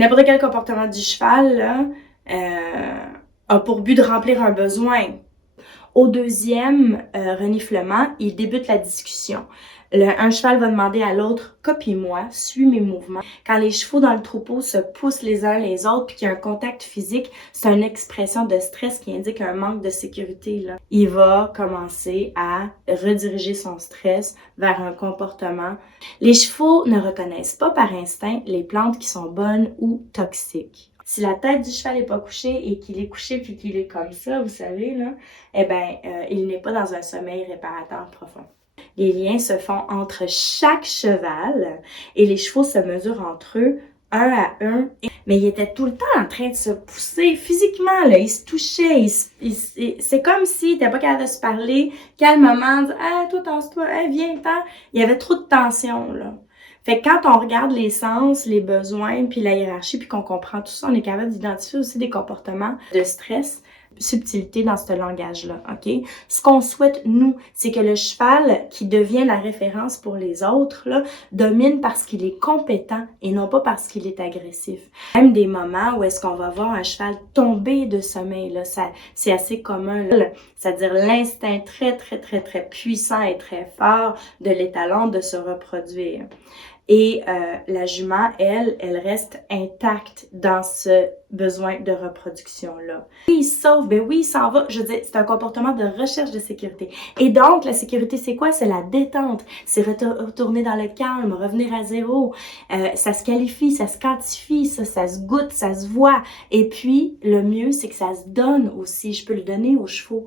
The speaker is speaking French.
N'importe quel comportement du cheval, là, a pour but de remplir un besoin. Au deuxième reniflement, il débute la discussion. Un cheval va demander à l'autre « copie-moi, suis mes mouvements ». Quand les chevaux dans le troupeau se poussent les uns les autres puis qu'il y a un contact physique, c'est une expression de stress qui indique un manque de sécurité, là. Il va commencer à rediriger son stress vers un comportement. Les chevaux ne reconnaissent pas par instinct les plantes qui sont bonnes ou toxiques. Si la tête du cheval n'est pas couchée et qu'il est couché puis qu'il est comme ça, vous savez, là, eh bien, il n'est pas dans un sommeil réparateur profond. Les liens se font entre chaque cheval et les chevaux se mesurent entre eux, un à un. Mais ils étaient tout le temps en train de se pousser physiquement, là. Ils se touchaient. C'est comme s'ils n'étaient pas capables de se parler calmement, dire « Ah, toi, tasse-toi, hey, viens-t'en ». Il y avait trop de tension, là. Fait que quand on regarde les sens, les besoins, puis la hiérarchie, puis qu'on comprend tout ça, on est capable d'identifier aussi des comportements de stress, subtilité dans ce langage-là, OK? Ce qu'on souhaite, nous, c'est que le cheval qui devient la référence pour les autres, là, domine parce qu'il est compétent et non pas parce qu'il est agressif. Même des moments où est-ce qu'on va voir un cheval tomber de sommeil, là, c'est assez commun, là, c'est-à-dire l'instinct très, très, très, très puissant et très fort de l'étalon de se reproduire. Et la jument, elle reste intacte dans ce besoin de reproduction-là. Il se sauve, ben oui, il s'en va. Je veux dire, c'est un comportement de recherche de sécurité. Et donc, la sécurité, c'est quoi? C'est la détente. C'est retourner dans le calme, revenir à zéro. Ça se qualifie, ça se quantifie, ça se goûte, ça se voit. Et puis, le mieux, c'est que ça se donne aussi. Je peux le donner aux chevaux.